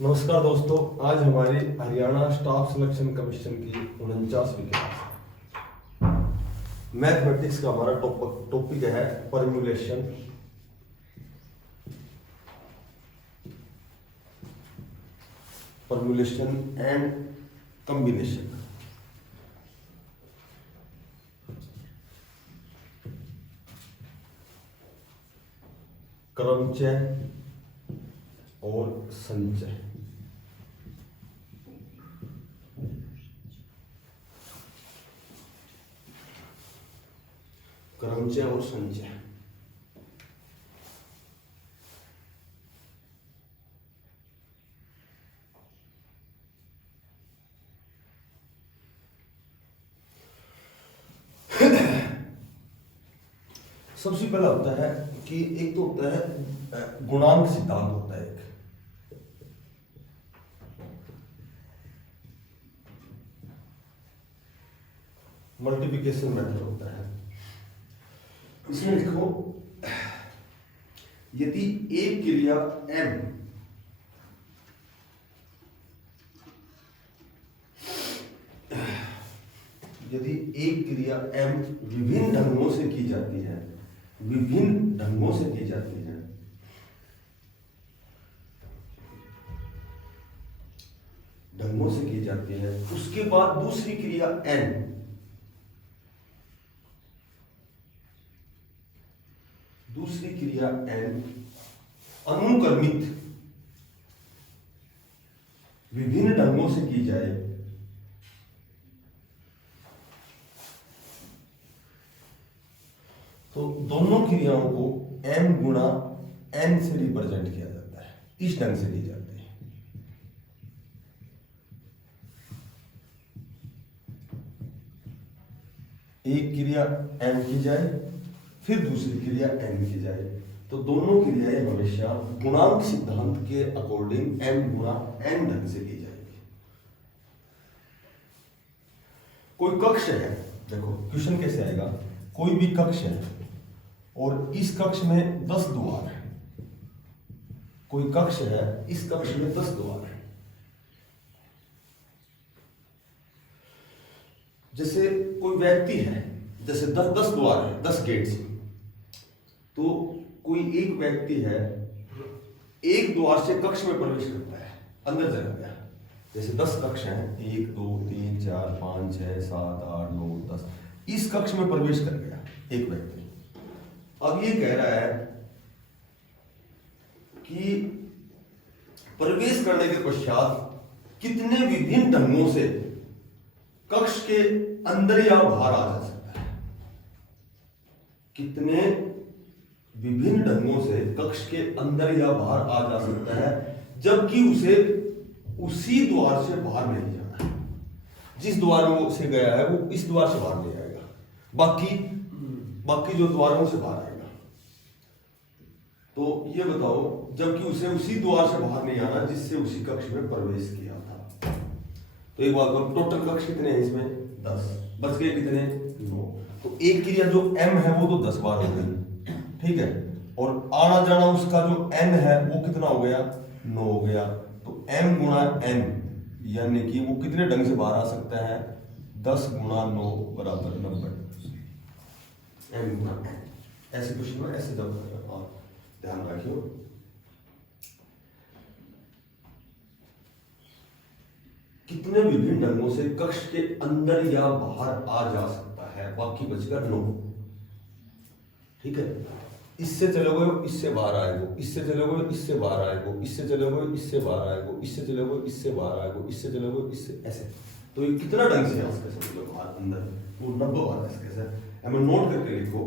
नमस्कार दोस्तों, आज हमारी हरियाणा स्टाफ सिलेक्शन कमीशन की 49वीं क्लास है। मैथमेटिक्स का हमारा टॉपिक है परम्यूलेशन। परम्यूलेशन एंड कॉम्बिनेशन। क्रमचय और संचय। क्रमचय और संचय। सबसे पहला होता है कि एक तो होता है गुणांक सिद्धांत होता है एक। मल्टीप्लिकेशन मेथड होता है। इसमें लिखो, यदि एक क्रिया m विभिन्न ढंगों से की जाती है, विभिन्न ढंगों से की जाती है, उसके बाद दूसरी क्रिया n अनुक्रमित विभिन्न ढंगों से की जाए, तो दोनों क्रियाओं को m गुणा n से रिप्रेजेंट किया जाता है। इस ढंग से की जाती है। एक क्रिया m की जाए, फिर दूसरी क्रिया n की जाए, तो दोनों क्रियाएं हमेशा गुणांक सिद्धांत के अकॉर्डिंग m गुणा n ढंग से की जाएगी। कोई कक्ष है, देखो क्वेश्चन कैसे आएगा। कोई भी कक्ष है और इस कक्ष में 10 द्वार है। कोई कक्ष है, इस कक्ष में 10 द्वार है। जैसे कोई व्यक्ति है, जैसे 10 द्वार है, 10 गेट्स, तो कोई एक व्यक्ति है, एक द्वार से कक्ष में प्रवेश करता है, अंदर चला गया। जैसे 10 कक्ष हैं, 1 2 3 4 5 6 7 8 9 10, इस कक्ष में प्रवेश कर गया एक व्यक्ति। अब ये कह रहा है कि प्रवेश करने के पश्चात कितने विभिन्न ढंगों से कक्ष के अंदर या बाहर आ जा सकता है। कितने विभिन्न ढंगों से कक्ष के अंदर या बाहर आ जा सकता है, जबकि उसे उसी द्वार से बाहर नहीं जाना है। जिस द्वार में से गया है वो इस द्वार से बाहर नहीं आएगा, बाकी जो द्वारों से बाहर आएगा। तो ये बताओ, जबकि उसे उसी द्वार से बाहर नहीं आना जिससे उसी कक्ष में प्रवेश किया था। तो एक बात करो, टोटल कक्ष कितने हैं इसमें? 10। बच गए कितने? 9। तो एक क्रिया जो m है वो तो 10 बार हो गई, ठीक है। और आना जाना उसका जो n है वो कितना हो गया? 9 हो गया। तो m गुणा n यानी कि वो कितने ढंग से बाहर आ सकता है? 10 गुणा 9 बराबर 90। m गुणा n, ऐसे क्वेश्चन में ऐसे जब ध्यान रखियो। कितने विभिन्न ढंगों से कक्ष के अंदर या बाहर आ जा सकता है, बाकी बचेगा 9, ठीक है। इससे चलोगे इससे बाहर आएगो, इससे चलोगे इससे बाहर आएगो, इससे चलोगे इससे बाहर आएगो, इससे चलोगे इससे बाहर आएगो, इससे चलोगे इससे, ऐसे। तो ये कितना ढंग से है इसके बाहर अंदर? वो 90 बार है इसके। हमें नोट करके लिखो,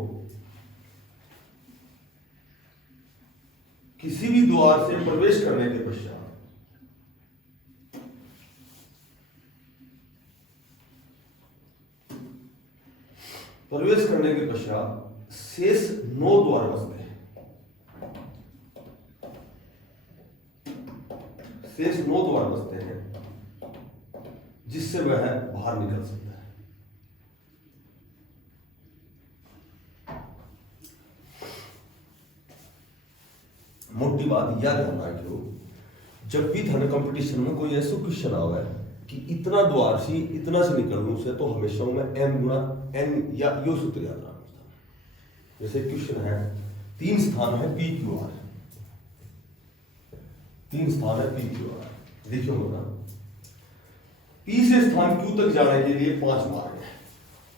किसी भी द्वार से प्रवेश करने के पश्चात शेष 9 द्वार बचते हैं। शेष 9 द्वार बचते हैं जिससे वह बाहर निकल सकता है। मोटी बात याद रखना क्यों, जब भी थाने कंपटीशन में कोई ऐसा क्वेश्चन आवा है कि इतना द्वार सी इतना से निकलने से, तो हमेशा मैं m गुणा n या यो सूत्र याद रखना। जैसे क्वेश्चन है 3 स्थान है p q r, 3 स्थान है p q r, देखियो होगा p से स्थान q तक जाने के लिए 5 मार्ग है,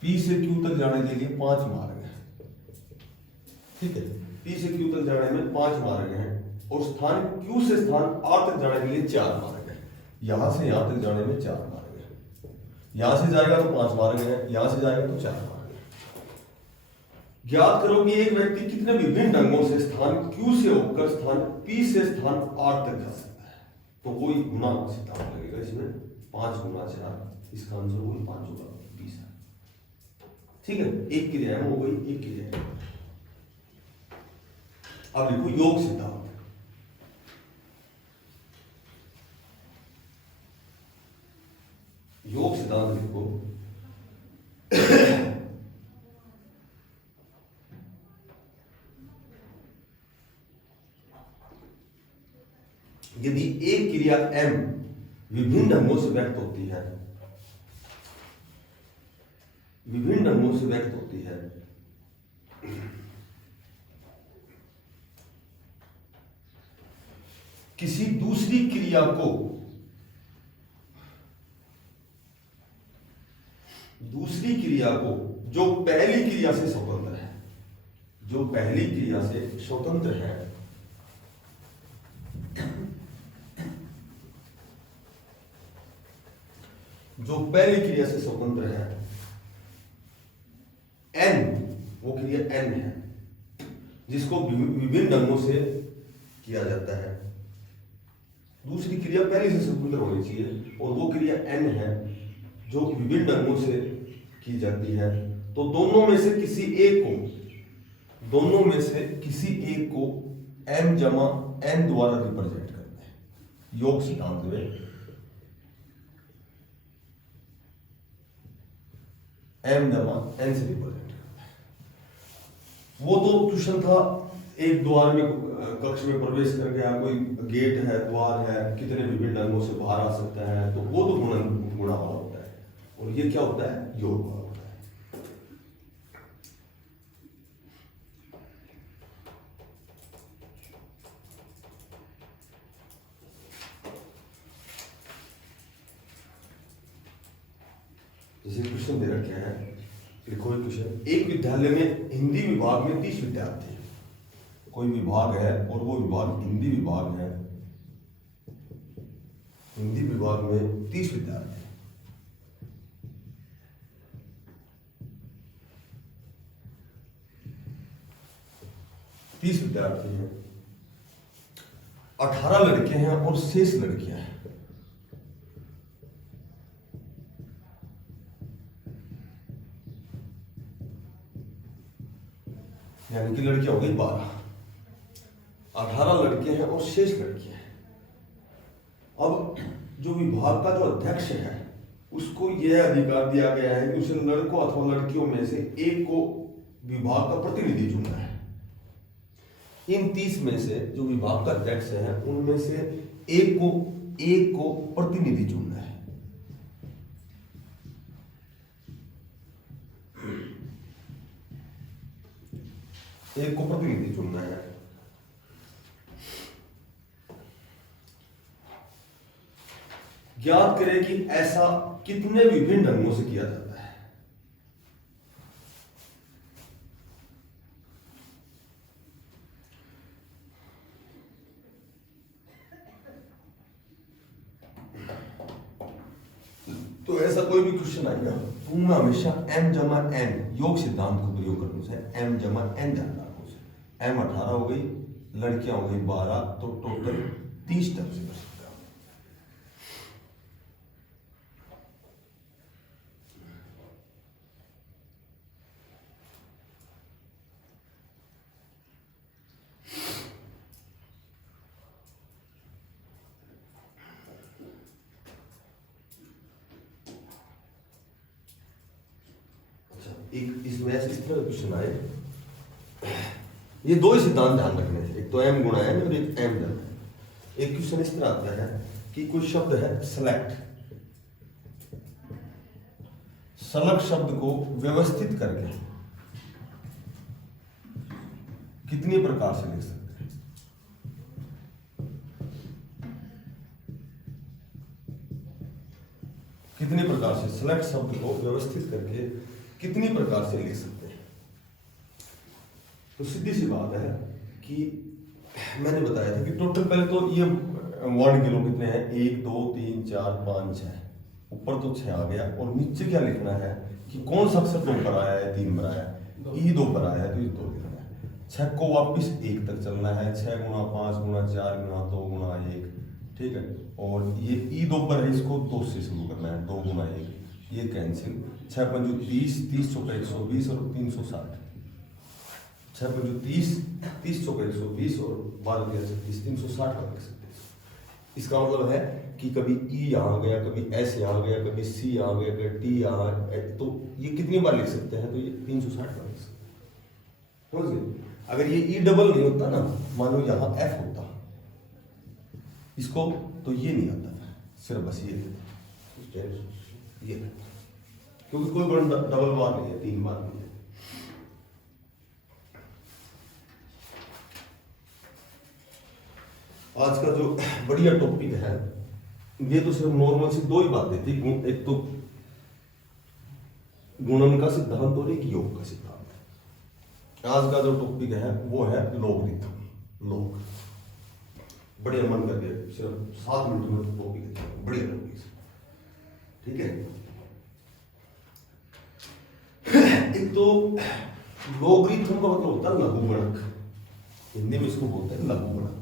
p से q तक जाने के लिए 5 मार्ग है, ठीक है। p से q तक जाने में 5 मार्ग हैं और स्थान q से स्थान r तक जाने के लिए 4 मार्ग है। यहां से यहां तक जाने में 4 मार्ग है, यहां से जाएगा तो 5 मार्ग है, यहां से जाएगा तो 4 मार्ग है। ज्ञात करो कि एक व्यक्ति कितने विभिन्न ढंगों से स्थान q से होकर स्थान p से स्थान r तक जा सकता है। तो कोई गुना सिद्धांत लगेगा इसमें, 5 गुना 4, इसका आंसर वही 5 होगा 20 है, ठीक है। एक क्रिया है वो वही एक क्रिया है। अब लिखो योग सिद्धांत। योग सिद्धांत लिखो यदि एक क्रिया m विभिन्न ढंगों से व्यक्त होती है, विभिन्न ढंगों से व्यक्त होती है, किसी दूसरी क्रिया को जो पहली क्रिया से स्वतंत्र है, जो पहली क्रिया से स्वतंत्र है, जो पहली क्रिया से स्वतंत्र है, n वो क्रिया n है जिसको विभिन्न ढंगों से किया जाता है। दूसरी क्रिया पहले से स्वतंत्र होनी चाहिए और वो क्रिया n है जो विभिन्न ढंगों से की जाती है। तो दोनों में से किसी एक को m जमा n द्वारा रिप्रेजेंट करते हैं योग सिद्धांत में। m जमा n से रिप्रेजेंट करते हैं। वो तो क्वेश्चन था एक द्वार में कक्ष में प्रवेश कर गया, कोई गेट है, द्वार है, कितने विभिन्न ढंगों से बाहर आ सकता है, तो वो तो गुणा वाला होता है। और ये क्या होता है, योग वाला होता है। जैसे क्वेश्चन दे रखे हैं, लिखो क्वेश्चन। एक विद्यालय में हिंदी विभाग में 30 विद्यार्थी हैं। कोई विभाग है और वो विभाग हिंदी विभाग है, हिंदी विभाग में 30 विद्यार्थी हैं। तीस विद्यार्थी हैं, 18 लड़के हैं और शेष लड़कियां हैं। यानी कि लड़कियां हो गई 12, 18 लड़के हैं और शेष लड़कियां हैं। अब जो विभाग का जो अध्यक्ष है उसको यह अधिकार दिया गया है कि उसे लड़कों अथवा लड़कियों में से एक को विभाग का प्रतिनिधि चुनना है। इन 30 में से जो विभाग का अध्यक्ष है उनमें से एक को प्रतिनिधि चुनना है। एक को प्रतिनिधि चुनना है। ज्ञात करें कि ऐसा कितने विभिन्न ढंगों से किया जाता है। तो ऐसा कोई भी क्वेश्चन आएगा तो मैं हमेशा m जमा n योग सिद्धांत को प्रयोग करने से m जमा n ध्यान रखो से। m 18 हो गई, लड़कियां हो गई 12, तो टोटल 30 टर्म से कर सकते हो। एक इसमें इस तरह क्वेश्चन आए, ये दो ही सिद्धांत ध्यान रखने थे, एक तो m गुणा n और एक m जमा। एक क्वेश्चन इस तरह आता है कि कोई शब्द है सेलेक्ट, सेलेक्ट शब्द को व्यवस्थित करके कितने प्रकार से लिख सकते हैं? कितने प्रकार से सेलेक्ट शब्द को व्यवस्थित करके कितनी प्रकार से लिख सकते हैं? तो सीधी सी बात है कि मैंने बताया था कि टोटल पहले तो ये वर्ण गिनो कितने हैं, 1 2 3 4 5 6, ऊपर तो 6 आ गया और नीचे क्या लिखना है कि कौन सा अक्षर 2 पर आया है, 3 पर आया है, ई 2 पर आया है तो ये 2 लिखना है। 6 को वापिस 1 तक चलना है, 6 गुणा 5 गुणा 4 गुणा 2 गुणा 1, ठीक है। और ये ई 2 पर है, इसको 2 से शुरू करना है, 2 गुणा 1, ये कैंसिल। 6 पंजू 30, 30 चौका 120 और 360, 6 पंजू 30, 30 चौका 120 और 12 36, 360 का लिख सकते हैं। इसका मतलब है कि कभी ई यहाँ गया, कभी एस यहाँ गया, कभी सी यहाँ गया, कभी टी यहाँ, तो ये कितनी बार लिख सकते हैं? तो ये 360 बार लिख सकते हैं, समझ गए? अगर ये ई डबल नहीं होता ना, मान लो यहाँ एफ होता इसको, तो ये नहीं आता, सिर्फ बस ये रहता, ये रहता, क्योंकि कोई बड़ा डबल बार नहीं है, 3 बार नहीं है। आज का जो बढ़िया टॉपिक है, ये तो सिर्फ नॉर्मल सी 2 ही बातें थी, एक तो गुणन का सिद्धांत और एक योग का सिद्धांत। आज का जो टॉपिक है वो है लॉगरिथम, लॉग। बढ़िया मन करके सिर्फ 7 मिनट में टॉपिक है, बढ़िया टॉपिक, ठीक है। एक तो लॉगरिथम का मतलब होता है लघुगणक, हिंदी में इसको बोलते हैं लघुगणक।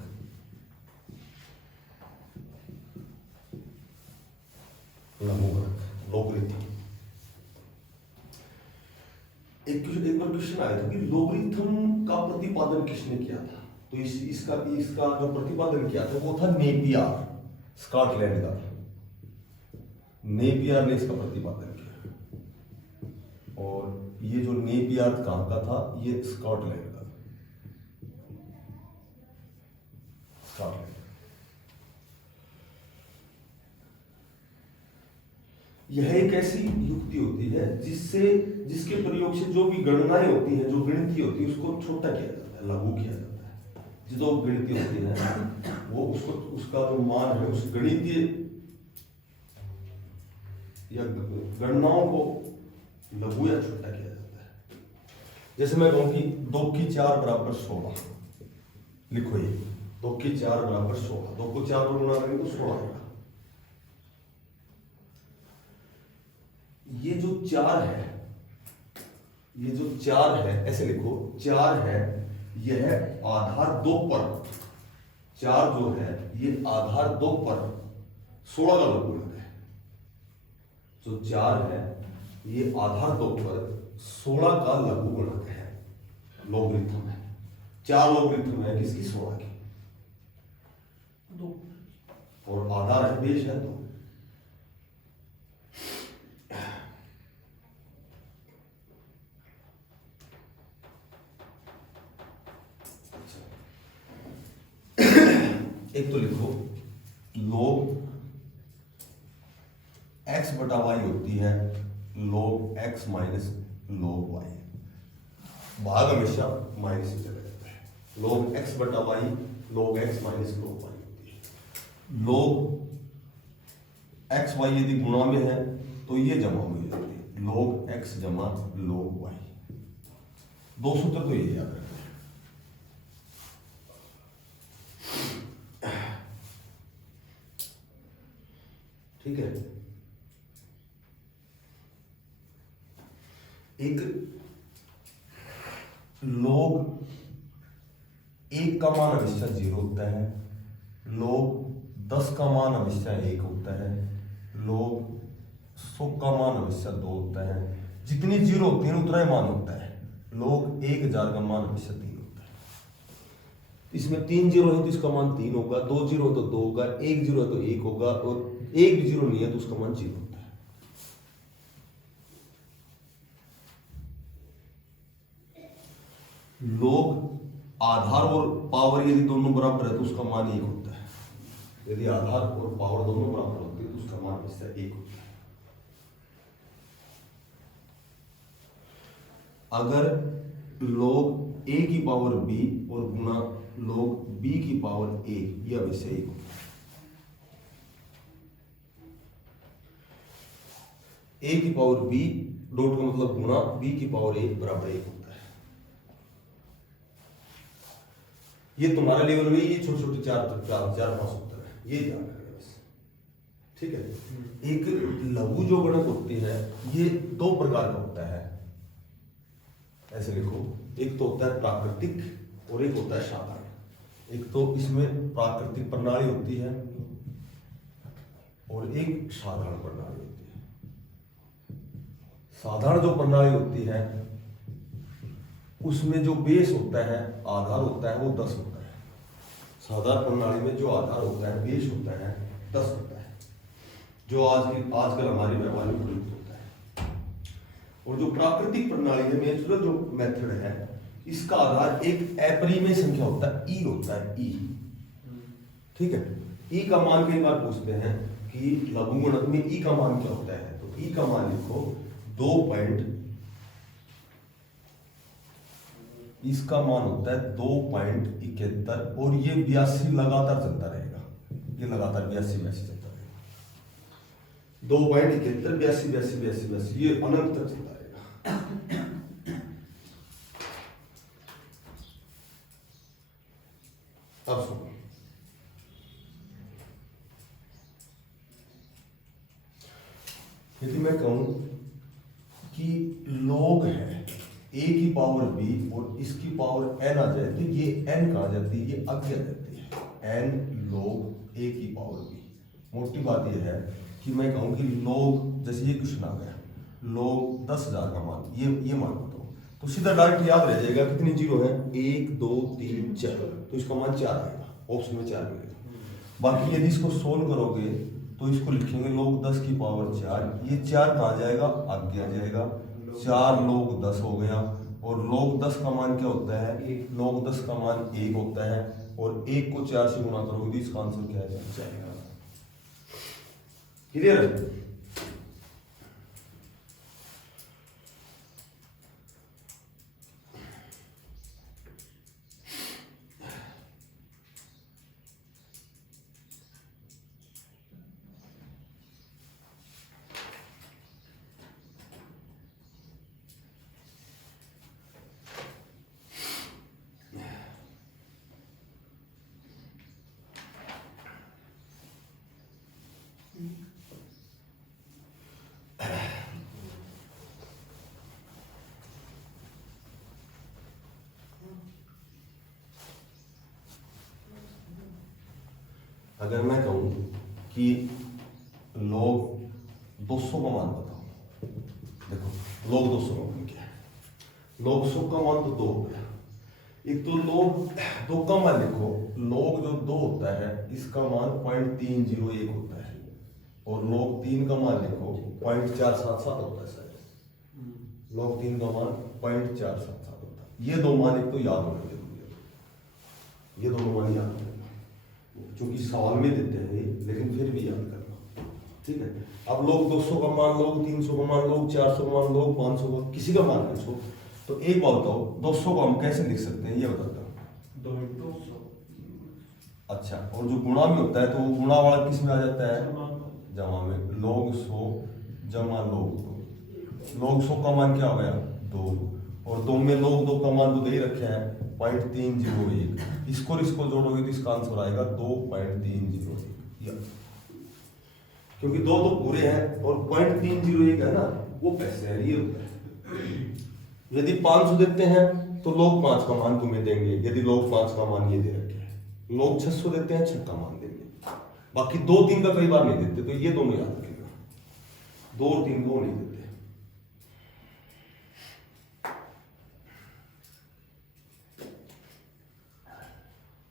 लघुगणक, लॉगरिथम। एक बार क्वेश्चन आया था कि लॉगरिथम का प्रतिपादन किसने किया था? तो इसका जो प्रतिपादन किया था वो था नेपियर, स्कॉटलैंड का। नेपियर ने इसका प्रतिपादन किया, और ये जो नेपियर कहाँ का था? ये स्कॉटलैंड का था, स्कॉटलैंड। यह एक ऐसी युक्ति होती है जिसके प्रयोग से जो भी गणनाएं होती हैं, जो गणितीय होती है, उसको छोटा किया जाता है, लघु किया जाता है। जो गणितीय होती है वो उसका जो मान है, उस गणितीय या गणनाओं को लघु या छोटा किया जाता है। जैसे मैं कहूं कि 2 की 4 बराबर 16, लिखो ये 2 की 4 बराबर 16, 2 को 4 पर गुणा करेंगे तो 16 आएगा। ये जो 4 है, ऐसे लिखो, 4 है, यह आधार 2 पर, 4 जो है ये आधार 2 पर 16 का लघुगणक है। जो 4 है ये आधार 2 पर 16 का लघुगणक है, लॉगरिथम है। 4 लॉगरिथम है किसकी? 16 की, 2, और आधार है, बेस है 2। एक तो लिखो log x बटा y होती है log x minus log y, भाग हमेशा माइनस से चला जाता है। log x बटा y log x minus log y होती है। log x y यदि गुणा में है तो ये जमा में हो जाती है, log x जमा log y। 2 सूत्र तो ये याद रखना है, ठीक है। एक log 1 का मान हमेशा 0 होता है, log 10 का मान हमेशा 1 होता है, log 100 का मान हमेशा 2 होता है। जितनी 0 होती है उतना ही मान होता है। log 1000 का मान हमेशा 3 होता है। इसमें 3 0 है तो इसका मान 3 होगा, 2 0 है तो 2 होगा, 1 0 है तो 1 होगा, और 1 भी 0 नहीं है तो उसका मान 0 होता है। log आधार और पावर यदि दोनों बराबर है तो उसका मान 1 होता है। यदि आधार और पावर दोनों बराबर होती है तो उसका मान हमेशा 1 होता है। अगर log a की पावर b और गुना log b की पावर a, ये हमेशा 1 होता है। a की पावर b डॉट का मतलब गुना b की पावर a बराबर 1 होता है। ये तुम्हारा लेवल में ये छोटे छोटे चार पांच उत्तर है, ये ध्यान रखना बस, ठीक है। एक लघु जो गणक होती है ये 2 प्रकार का होता है, ऐसे लिखो, एक तो होता है प्राकृतिक और एक होता है साधारण। एक तो इसमें प्राकृतिक प्रणाली होती है और एक साधारण प्रणाली होती है। साधारण जो प्रणाली होती है उसमें जो बेस होता है, आधार होता है, वो 10 होता है। साधारण प्रणाली में जो आधार होता है, बेस होता है, 10 होता है, जो आजकल हमारी व्यवहारिक प्रयुक्त होता है। और जो प्राकृतिक प्रणाली है, नेचुरल जो मेथड है, इसका आधार एक अपरिमेय संख्या होता है, ई होता है, ई, ठीक है। ई का मान कई बार पूछते हैं कि लघुगणक में ई का मान क्या होता है, तो ई का मान लिखो 2. इसका मान होता है 2.71 और ये 82 लगातार चलता रहेगा, ये लगातार 82 चलता रहेगा, 2.71 82 ये अनंत तक चलता रहेगा। अब सुनो, यदि मैं कहूं कि log है a की पावर b और इसकी पावर n आ जाए तो ये n कहाँ जाती है, ये आगे आ जाती है, n log a की पावर b। मोटी बात ये है कि मैं कहूँ कि log, जैसे ये क्वेश्चन आ गया, log 10,000 का मान, ये मान बताओ, तो सीधा डायरेक्ट याद रह जाएगा कितनी जीरो है, 1 2 3 4, तो इसका मान 4 आएगा, ऑप्शन में 4 मिलेगा। बाकी यदि इसको सोल्व करोगे तो इसको लिखेंगे log 10 की पावर 4, ये 4 कहाँ जाएगा, आगे आ जाएगा, 4 log 10 हो गया। और log 10 का मान क्या होता है, log 10 का मान 1 होता है, और 1 को 4 से गुना करोगे तो इसका आंसर क्या है, क्लियर। अगर मैं कहूं कि log 200 का मान बताओ, देखो log 200 का मान क्या है, log 100 का मान तो 2 हो गया। एक तो log 2 का मान लिखो, log जो 2 होता है इसका मान 0.301 होता है, और log 3 का मान लिखो 0.477 होता है शायद, log 3 का मान 0.477 होता है। ये 2 मान एक तो याद होना जरूरी है, ये दोनों मान याद होना, क्योंकि सवाल में देते हैं लेकिन फिर भी याद करना, ठीक है। अब log 200 का मान, log 300 का मान, log 400 का मान, log 500 का, किसी का मान पूछो तो एक बात बताओ, 200 को हम कैसे लिख सकते हैं ये बताता हूँ, 200। अच्छा, और जो गुणा में होता है तो वो गुणा वाला किस में आ जाता है, जमा में, log 100 जमा log 2, log 100 का मान क्या हो गया 2, और 2 में log 2 का मान तो दे ही रखे हैं 0.301, इसको और इसको जोड़ोगे तो इसका आंसर आएगा 2.301, क्योंकि 2 तो पूरे हैं और 0.301 है ना वो पैसे है, ये होता है। यदि 500 देते हैं तो log 5 का मान तुम्हें देंगे, यदि log 5 का मान ये दे रखे हैं, log 600 देते हैं 6 का मान देंगे, बाकी 2 3 का कई बार नहीं देते, तो ये दोनों याद रखिएगा, 2 और 3 को नहीं देते।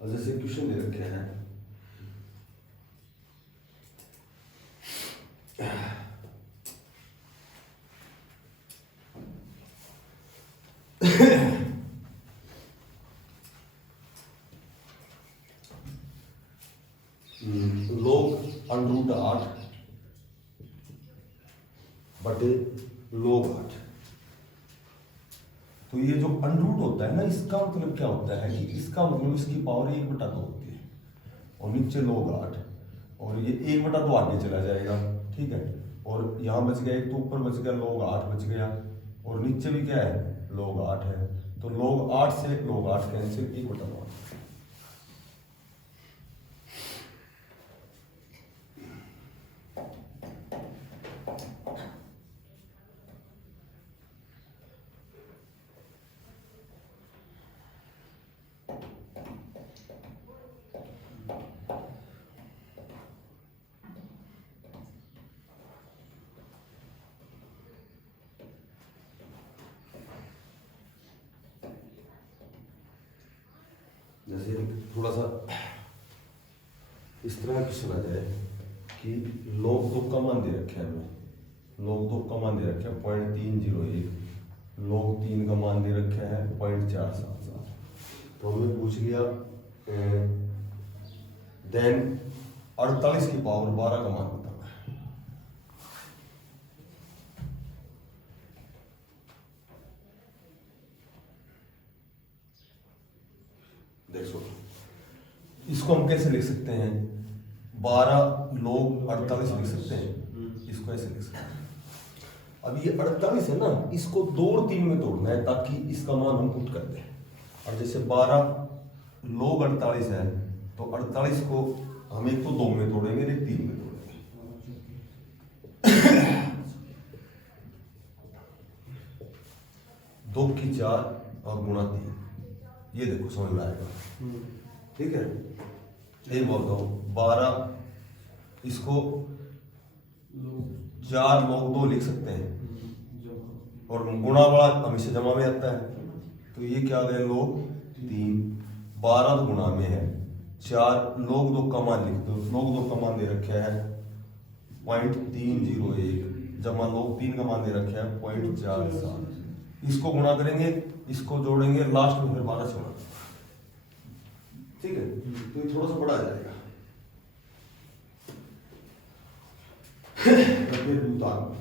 और जैसे क्वेश्चन दे रखे हैं, √8 बटे log 8। तो ये जो √, होता है ना, इसका मतलब क्या होता है कि इसका मतलब इसकी पावर 1/2 होती है, और नीचे log 8, और ये 1/2 आगे चला जाएगा, ठीक है। और यहाँ बच गया एक, तो ऊपर बच गया log 8 बच गया, और नीचे भी क्या है, log 8 है। तो log 8 से log 8 कैंसिल, 1/2। जैसे थोड़ा सा इस तरह क्वेश्चन आ जाए कि log 2 का मान दे रखे है हमें, log 2 का मान दे रखे है 0.301, log 3 का मान दे रखा है 0.477। तो हमें पूछ लिया देन 48 की पावर 12 का मान बताना है। देखो इसको हम कैसे लिख सकते हैं, 12 log 48 लिख सकते हैं, इसको ऐसे लिख सकते हैं। अब ये 48 है ना, इसको 2 और 3 में तोड़ना है ताकि इसका मान हम पुट कर दें। और जैसे 12 log 48 है, तो 48 को हम एक तो 2 में तोड़ेंगे, एक 3 में तोड़ेंगे। 2 की 4 और गुणा 3, ये देखो समझ में आएगा, ठीक है। एक बोलता हूँ 12, इसको 4 log 2 लिख सकते हैं, और गुणा वाला हमेशा जमा में आता है, तो ये क्या आ गया log 3। 12 तो गुणा में है, 4 log 2 का मान लिख दो, log 2 का मान दे रखा है 0.301, जमा log 3 का मान दे रखा है 0.47। इसको गुणा करेंगे, इसको जोड़ेंगे, लास्ट में फिर 12 छोड़ा, ठीक है। तो ये थोड़ा सा बड़ा आ जाएगा। फिर उतार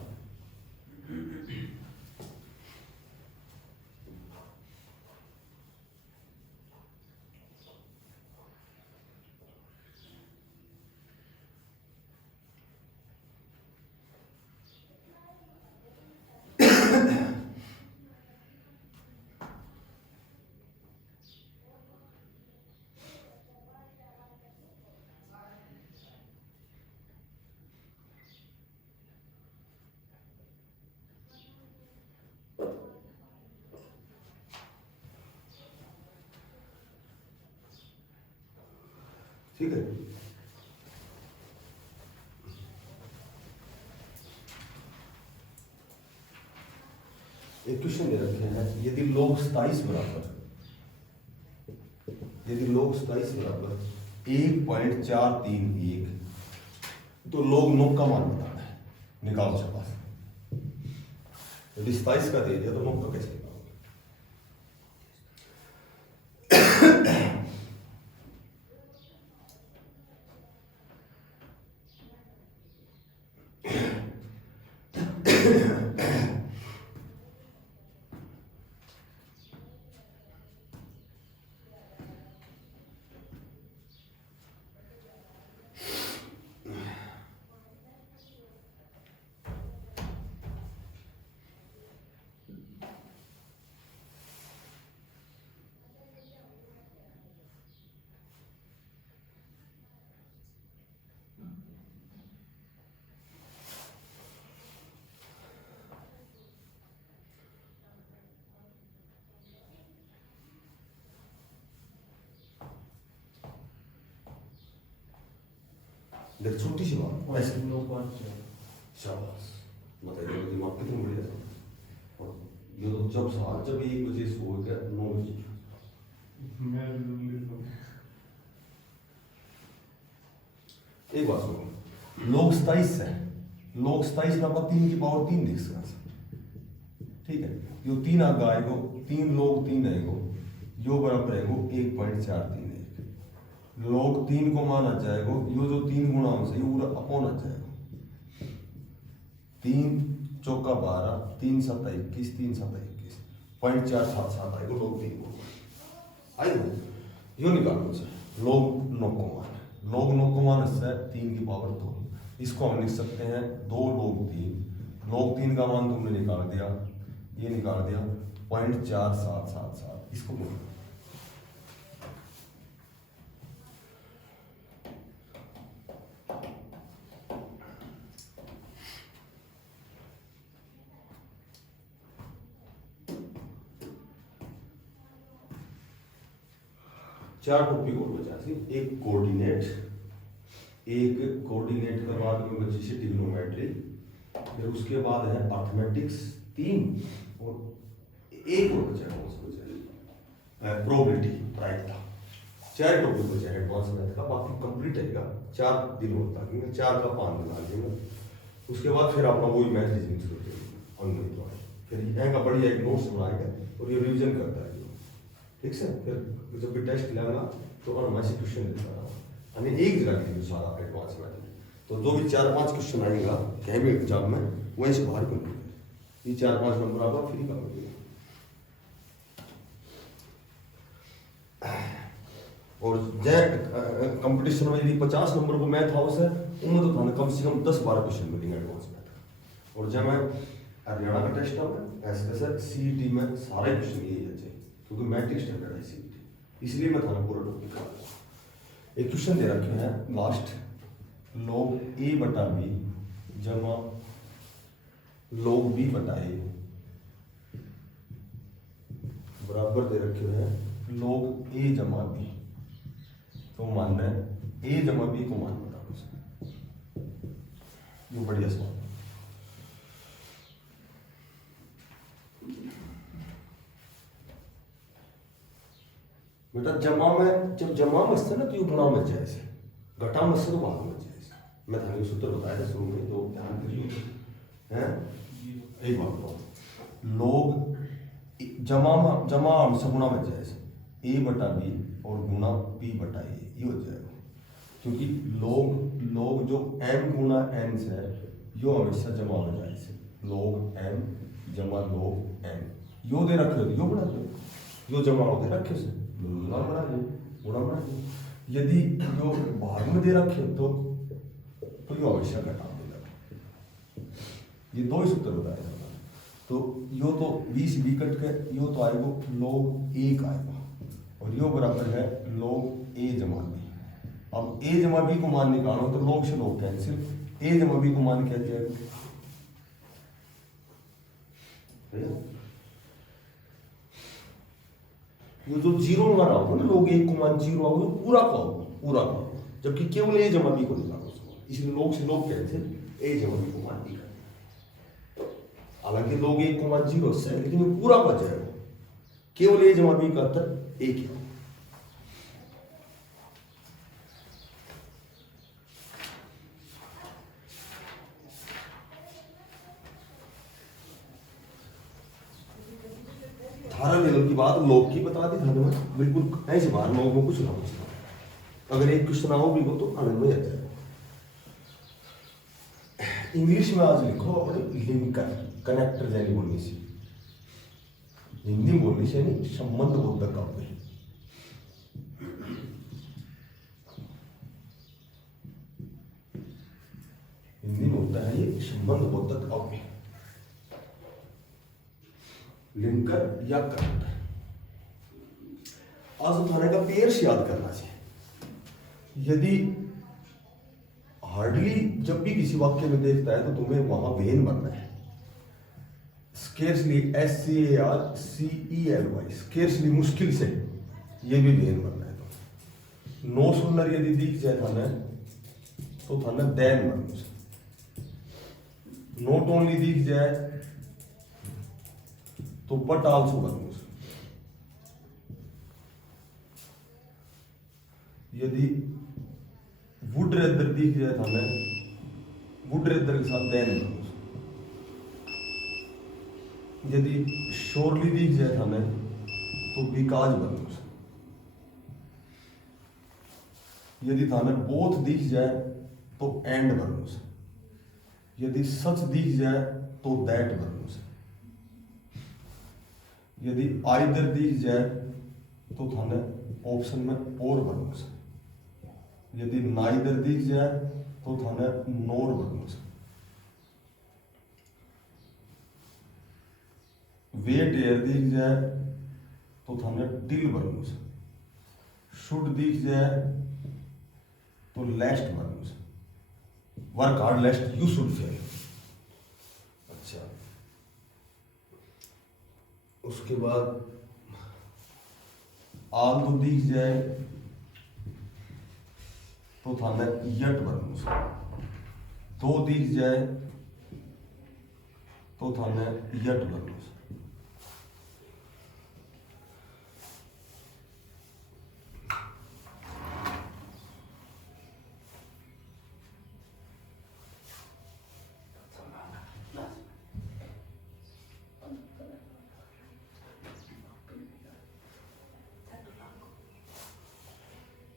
ठीक है। एक क्वेश्चन दे रखे हैं, यदि log 27 बराबर 1.431, तो log 9 का मान बताना है, निकालो शाबाश। यदि 27 का दे दिया तो 9 का कैसे निकालोगे? देख छोटी सी बात ऐसे शाबाश, बताइए दिमाग कितने बढ़िया था। और ये तो जब 1 बजे सो गया 9 बजे। एक बात सुनो, log 27 है, log 27 में आप 3 की पावर 3 लिख सकते, ठीक है। यो 3 आगे आएगो, 3 log 3 आएगो, यो बराबर आएगो 1.431। log 3 को मान आ जाएगा यो जो 3 गुणा से पूरा अपॉन आ जाएगा 3 चौका 12 3 7 21 3 7 21 0.477 आएगा log 3 को आई यो निकालना चाहिए log 9 को मान log 9 को मान से 3 की पावर 2 इसको हम लिख सकते हैं 2 log 3 का मान तुमने निकाल दिया ये निकाल दिया 0.4777 इसको बोलो 4 टॉपिक और बचा सी एक कोऑर्डिनेट के बाद में बची से ट्रिग्नोमेट्री फिर उसके बाद है अर्थमेटिक्स 3 और एक और बचा उसको प्रोबेबिलिटी प्रायिकता 4 टॉपिक बचा है एडवांस मैथ का बाकी कंप्लीट है 4 दिन होता है 4 का 5 दिन लगेगा उसके बाद फिर अपना वही मैथ रीजनिंग शुरू करेंगे अंग्रेजी वाले फिर यहाँ का बढ़िया एक नोट्स बनाएगा और ये रिवीजन करता है ठीक है फिर जब भी टेस्ट लेगा तो मैं क्वेश्चन देता रहा हूँ एक जगह के लिए सारा एडवांस मैथ तो जो भी 4-5 क्वेश्चन आएगा कहीं भी एग्जाम में वहीं से बाहर कर लेंगे ये 4-5 नंबर आपका फ्री का मिलेगा और जय कंपटीशन में यदि 50 नंबर को मैथ हाउस है उनमें तो थाने कम से कम 10-12 क्वेश्चन मिलेंगे एडवांस मैथ और जब मैं हरियाणा का टेस्ट है ऐसे CET में सारे क्वेश्चन यही है क्योंकि मैट्रिक स्टैंडर्ड है CET इसलिए मैं थाना पूरा टॉपिक कर रहा हूँ एक क्वेश्चन दे रखे हैं लास्ट log a बटा b जमा log b बटा a बराबर दे रखे हैं log a जमा b तो मानना है a जमा b को मान बता ये बढ़िया सवाल बेटा जमा में जब जमा मस्त ना तो ये गुणा मच जाए से घटा मस्त तो भाग मच जाए से मैं थाने सूत्र बताया था शुरू में तो ध्यान करिए हैं एक बात बताओ लोग जमा हमसे गुणा मच जाए से a बटा b और गुणा p बटा a ये हो जाएगा क्योंकि लोग जो m गुणा n से है यो हमेशा जमा हो जाए से log m जमा log n यो दे रखे हो यो बना दो यो जमा हो दे रखे से गुणा बना यदि यो भाग में दे रखे तो यो हमेशा घटा देगा ये दो ही सूत्र बताया जाता है तो यो तो 20 b कट के यो तो आएगा log 1 आएगा और यो बराबर है log a जमा b अब a जमा b को मान निकालो तो log से log कैंसिल a जमा b को मान क्या जाएगा ये जो जीरो मान आओगे ना log 1 को मान जीरो आओगे पूरा का जबकि केवल a जमा b को निकालो इसलिए log से log कैंसिल a जमा b को मान निकालो हालांकि log 1 को मान जीरो से लेकिन ये पूरा बच जाएगा केवल a जमा b का अंतर एक है धारा लेवल की बात log की बता दी थाने में बिल्कुल ऐसे बाहर log में कुछ ना पूछना अगर एक क्वेश्चन आओ भी हो तो आनंद में आ जाएगा इंग्लिश में आज लिखो और लिंकर कनेक्टर जैसी बोलनी सी हिंदी बोलनी से नहीं संबंध बोधक काव्य हिंदी में होता है ये संबंध बोधक काव्य लिंकर या कनेक्टर आज थाने का पेयर्स याद करना चाहिए यदि हार्डली जब भी किसी वाक्य में देखता है तो तुम्हें वहां वेन बनना है स्केर्सली SCARCELY स्केर्सली मुश्किल से ये भी वेन बनना है तो नो सुनर यदि दिख जाए थाने तो थाने देन बनना नोट ओनली दिख जाए तो बट आल्सो बनना यदि वुड रेदर दिख जाए था मैं वुड रेदर के साथ देन यदि श्योरली दिख जाए था मैं तो बिकॉज बनूं यदि थाने बोथ दिख जाए तो एंड बनू से, यदि सच दिख जाए तो दैट बनू से, यदि आइदर दिख जाए तो थाने ऑप्शन में और बनू से, यदि नाइदर दिख जाए तो थाने नोर बनू से, वेट एयर दिख जाए तो थाने टिल बनू से, शुड दिख जाए तो लेस्ट बनू से, work hard लेस्ट you should fail. अच्छा, उसके बाद आल तो दिख जाए तो थाने यट बनू से, दो दिख जाए तो थाने यट बनू से।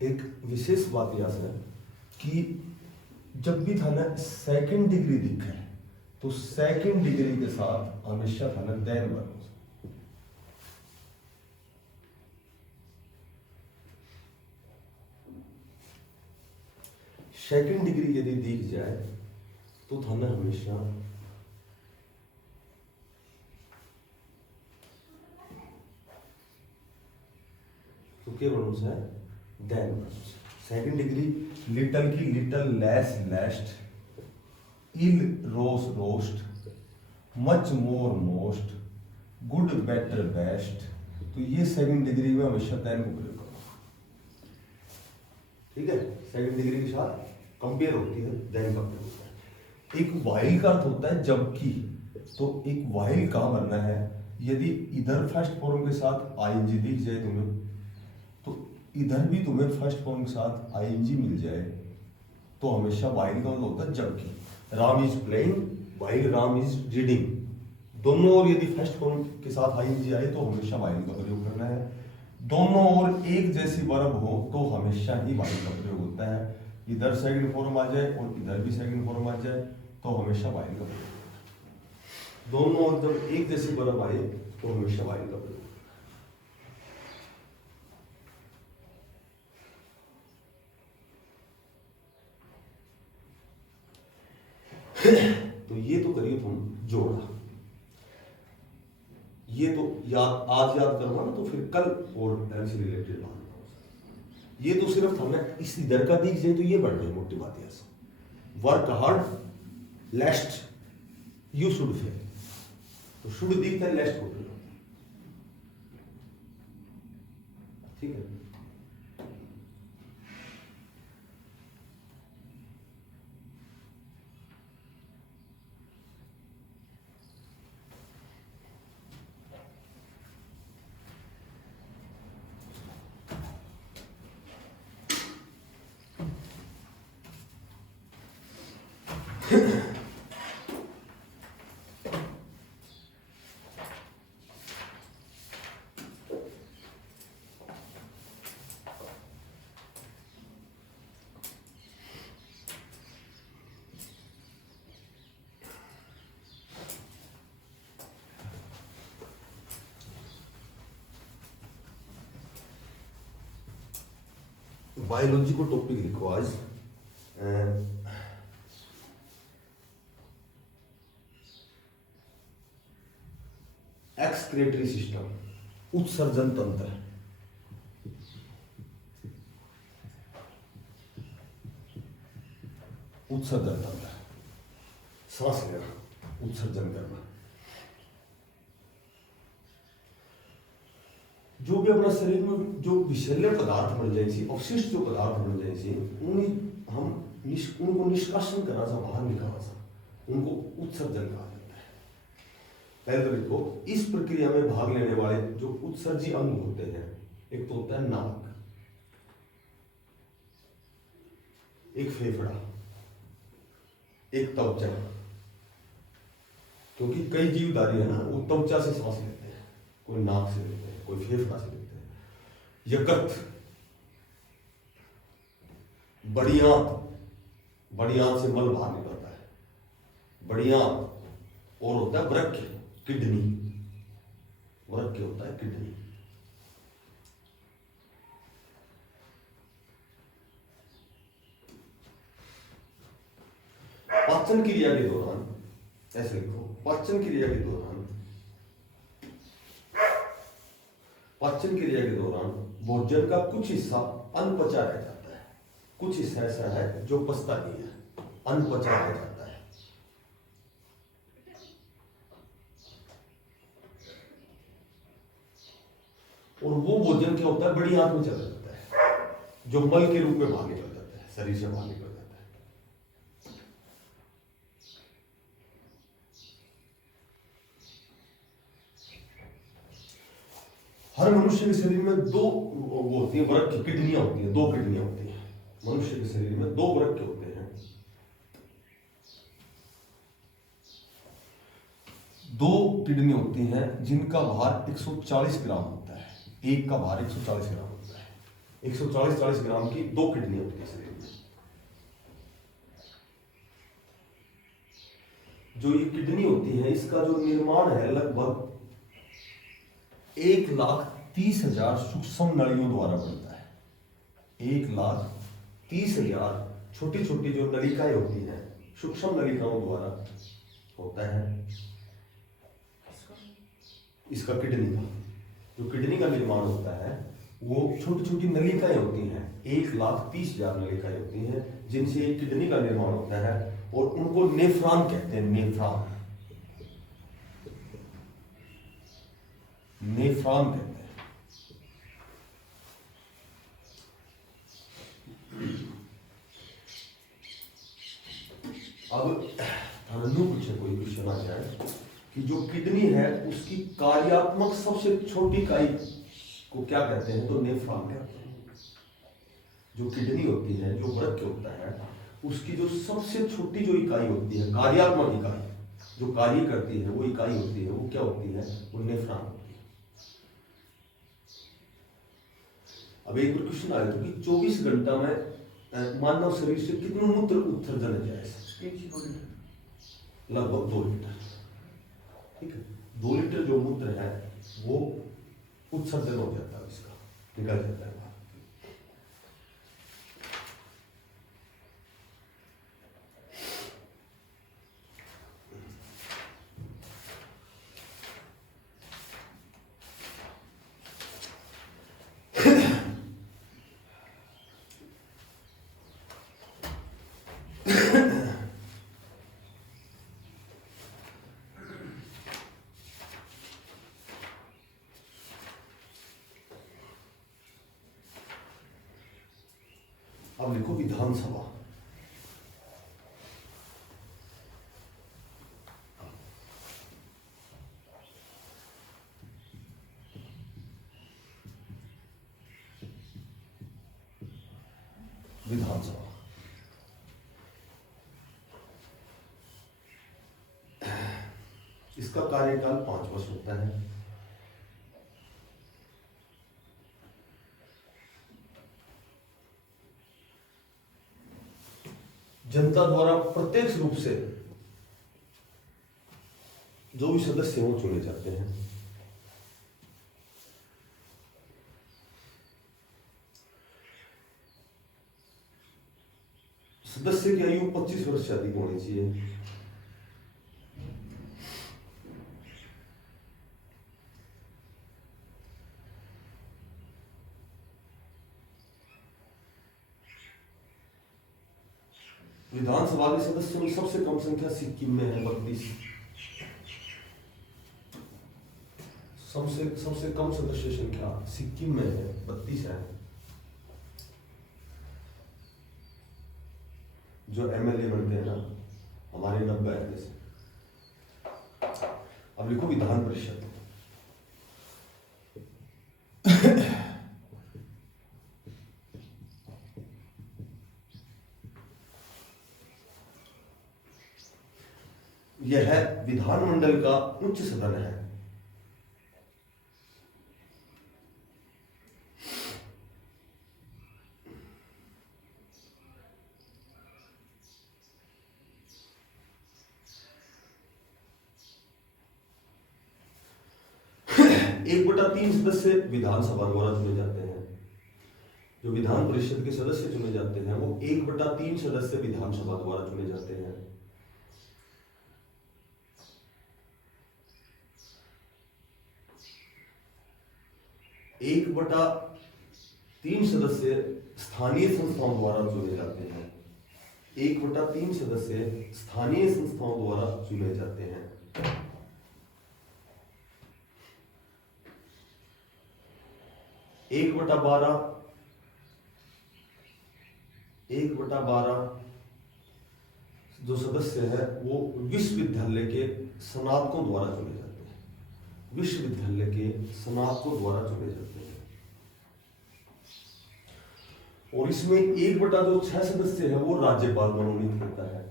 एक विशेष बात यह है कि जब भी थाना सेकंड डिग्री दिखे तो सेकंड डिग्री के साथ हमेशा थाना दैन बनो। सेकंड डिग्री यदि दिख जाए तो थाना हमेशा तो क्या बनू से देन। सेकंड डिग्री लिटल की little, less least, ill worse worst, much more most, good better best. तो ये सेकंड डिग्री में हमेशा देन को प्रयोग करो। ठीक है, सेकंड डिग्री के साथ कंपेयर होती है, देन का प्रयोग होता है। एक वाइल का अर्थ होता है जबकि। तो एक वाइल कहाँ बनना है, यदि इधर फर्स्ट फॉर्म के साथ आईएनजी दिख जाए तुम्हें, इधर भी तुम्हें फर्स्ट फॉर्म के साथ आईएनजी मिल जाए तो हमेशा वाइल का होता है जबकि। Ram is playing while Ram is reading, दोनों और यदि फर्स्ट फॉर्म के साथ आईएनजी आए तो हमेशा वाइल का प्रयोग करना है। दोनों और एक जैसी वर्ब हो तो हमेशा ही वाइल का प्रयोग होता है। इधर सेकंड फॉर्म आ जाए और इधर भी सेकंड फॉर्म आ जाए तो हमेशा वाइल का प्रयोग। दोनों और जब एक जैसी वर्ब आए तो हमेशा वाइल का प्रयोग। तो ये तो करिए तुम जोड़ा, ये तो याद आज याद करवा ना तो फिर कल और से रिलेटेड बात। ये तो सिर्फ हमें इस इधर का दिख जाए तो ये बढ़ जाए मोटी बात है। Work hard लेस्ट you should fail, तो शुड दिखता है लेस्ट को, ठीक है। बायोलॉजी को टॉपिक लिखो आज। एक्सक्रीटरी सिस्टम, उत्सर्जन तंत्र। उत्सर्जन तंत्र, सांस लेना, उत्सर्जन करना। जो भी अपना शरीर में जो विषैले पदार्थ बन जाए, अवशिष्ट जो पदार्थ बन जाए, उनको निष्कासन करना सा, बाहर निकालना सा, उनको उत्सर्जन कहा जाता है। पहले तो देखो, इस प्रक्रिया में भाग लेने वाले जो उत्सर्जी अंग होते हैं, एक तो होता है नाक, एक फेफड़ा, एक त्वचा। क्योंकि कई जीवधारी है ना, वो त्वचा से सांस लेते हैं, कोई नाक से लेते हैं, कोई फेफड़ा से लेते हैं। यकृत, बड़ी आंत, बड़ी आंत से मल बाहर निकलता है, बड़ी आंत। और होता है वृक्क, किडनी, वृक्क होता है किडनी। पाचन क्रिया के दौरान, ऐसे लिखो, पाचन क्रिया के दौरान, पाचन क्रिया के दौरान भोजन का कुछ हिस्सा अनपचा रह जाता है, कुछ हिस्सा ऐसा है जो पचता नहीं है, अनपचा रह जाता है। और वो भोजन क्या होता है, बड़ी आंत में चला जाता है, जो मल के रूप में बाहर निकल जाता है, शरीर से बाहर निकल जाता है। हर मनुष्य के शरीर में दो वो होती है वृक्क की, किडनियां होती हैं, 2 किडनियां होती हैं। मनुष्य के शरीर में 2 वृक्क होते हैं, 2 किडनी होती हैं जिनका भार 140 ग्राम होता है, एक का भार 140 ग्राम होता है। 140 ग्राम की 2 किडनी होती है शरीर में। जो ये किडनी होती है, इसका जो निर्माण है लगभग 1,30,000 सूक्ष्म नलियों द्वारा बनता है। 1,30,000 छोटी छोटी जो नलिकाएं होती हैं, सूक्ष्म नलिकाओं द्वारा होता है इसका किडनी का। जो किडनी का निर्माण होता है वो छोटी छोटी नलिकाएं होती हैं, 1,30,000 नलिकाएं होती हैं जिनसे एक किडनी का निर्माण होता है, और उनको नेफ्रॉन कहते हैं, नेफ्रॉन, नेफ्रॉन कहते हैं। अब धनु पूछे कोई क्वेश्चन आ जाए कि जो किडनी है उसकी कार्यात्मक सबसे छोटी इकाई को क्या कहते हैं, तो नेफ्रॉन कहते हैं। जो किडनी होती है, जो वृक्क होता है, उसकी जो सबसे छोटी जो इकाई होती है, कार्यात्मक इकाई जो कार्य करती है, वो इकाई होती है, वो क्या होती है, वो नेफ्रॉन होती है। अब एक क्वेश्चन आया था कि 24 घंटा में मानव शरीर से कितने मूत्र उत्सर्जन है जाए, लगभग 2 लीटर। ठीक है, 2 लीटर जो मूत्र है वो उत्सर्जन हो जाता है, इसका निकल जाता है। अब लिखो विधानसभा। विधानसभा इसका कार्यकाल 5 वर्ष होता है। जनता द्वारा प्रत्यक्ष रूप से जो भी सदस्य वो चुने जाते हैं। सदस्य की आयु 25 वर्ष से अधिक होनी चाहिए। विधानसभा के सदस्यों में सबसे कम संख्या सिक्किम में है, 32। सबसे कम सदस्य संख्या सिक्किम में है, 32 है। जो एमएलए बनते हैं ना, हमारे 90 है जैसे। अब लिखो विधान परिषद। यह विधानमंडल का उच्च सदन है। 1/3 सदस्य विधानसभा द्वारा चुने जाते हैं। जो विधान परिषद के सदस्य चुने जाते हैं वो 1/3 सदस्य विधानसभा द्वारा चुने जाते हैं। 1/3 सदस्य स्थानीय संस्थाओं द्वारा चुने जाते हैं। 1/3 सदस्य स्थानीय संस्थाओं द्वारा चुने जाते हैं। एक बटा बारह जो सदस्य है वो विश्वविद्यालय के स्नातकों द्वारा चुने जाते हैं। विश्वविद्यालय के स्नातकों द्वारा चुने जाते हैं। और इसमें 1/6 सदस्य है वो राज्यपाल मनोनीत करता है।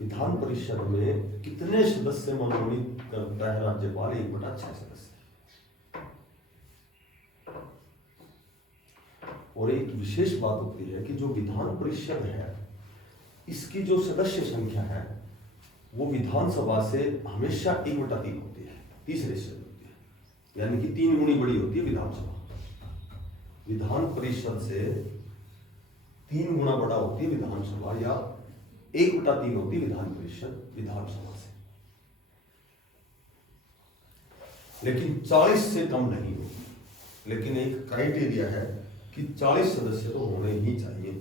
विधान परिषद में कितने सदस्य मनोनीत करता है राज्यपाल? 1/6 सदस्य। और एक विशेष बात होती है कि जो विधान परिषद है इसकी जो सदस्य संख्या है वो विधानसभा से हमेशा 1/3 होती है, 30 रेशियो होती है, यानी कि 3 गुनी बड़ी होती है विधानसभा। विधान परिषद से 3 गुना बड़ा होती है विधानसभा, या 1/3 होती है विधान परिषद विधानसभा से। लेकिन 40 से कम नहीं होगी। लेकिन एक क्राइटेरिया है कि 40 सदस्य तो होने ही चाहिए,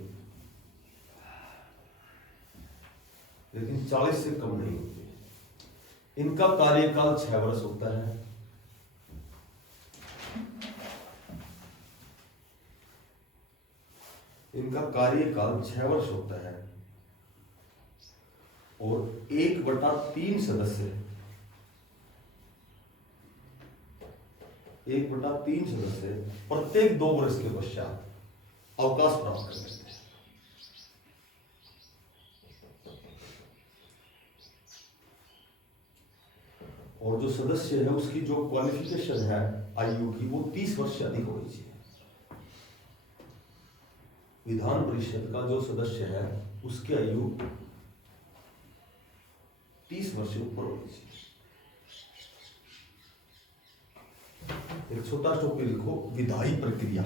लेकिन 40 से कम नहीं होते। इनका कार्यकाल 6 वर्ष होता है। इनका कार्यकाल 6 वर्ष होता है। और 1/3 सदस्य 1/3 सदस्य प्रत्येक 2 वर्ष के पश्चात अवकाश प्राप्त कर लेते हैं। और जो सदस्य है उसकी जो क्वालिफिकेशन है आयु की वो 30 वर्ष से अधिक होनी चाहिए। विधान परिषद का जो सदस्य है उसकी आयु 30 वर्ष से ऊपर होनी चाहिए। एक छोटा टॉपिक लिखो, विधायी प्रक्रिया।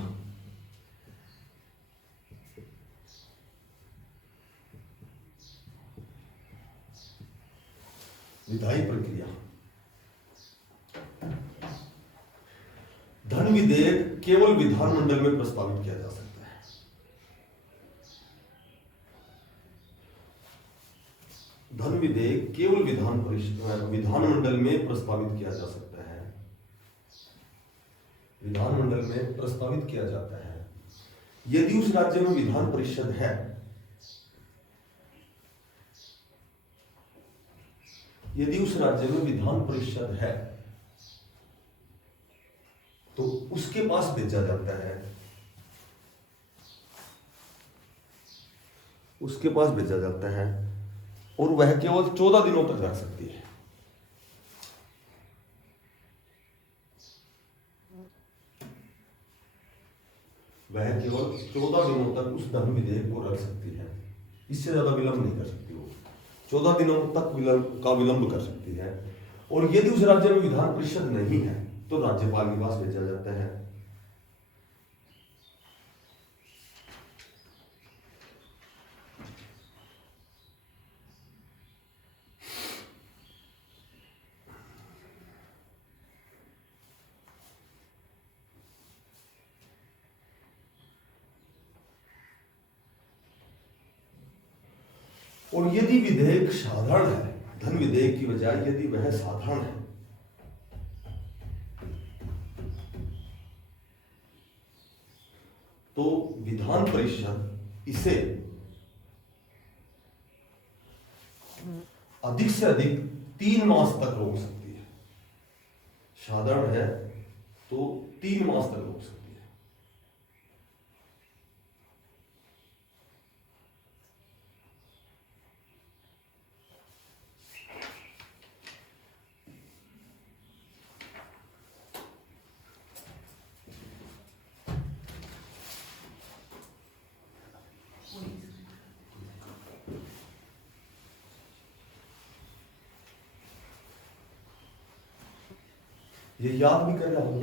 विधायी प्रक्रिया। धन विधेयक केवल विधानमंडल में प्रस्तावित किया जा सकता है। धन विधेयक केवल विधानमंडल में प्रस्तावित किया जा सकता है। विधानमंडल में प्रस्तावित किया जाता है यदि उस राज्य में विधान परिषद है, यदि उस राज्य में विधान परिषद है तो उसके पास भेजा जाता है, उसके पास भेजा जाता है और वह केवल 14 दिनों तक रख सकती है। वह केवल 14 दिनों तक उस धन विधेयक को रख सकती है, इससे ज्यादा विलंब नहीं कर सकती। वो 14 दिनों तक विलंब कर सकती है। और यदि उस राज्य में विधान परिषद नहीं है तो राज्यपाल के पास भेजा जाता है। और यदि विधेयक साधारण है, धन विधेयक की बजाय यदि वह साधारण है तो विधान परिषद इसे अधिक से अधिक 3 मास तक रोक सकती है। साधारण है तो 3 मास तक रोक सकती है। ये याद भी कर रहा हूं।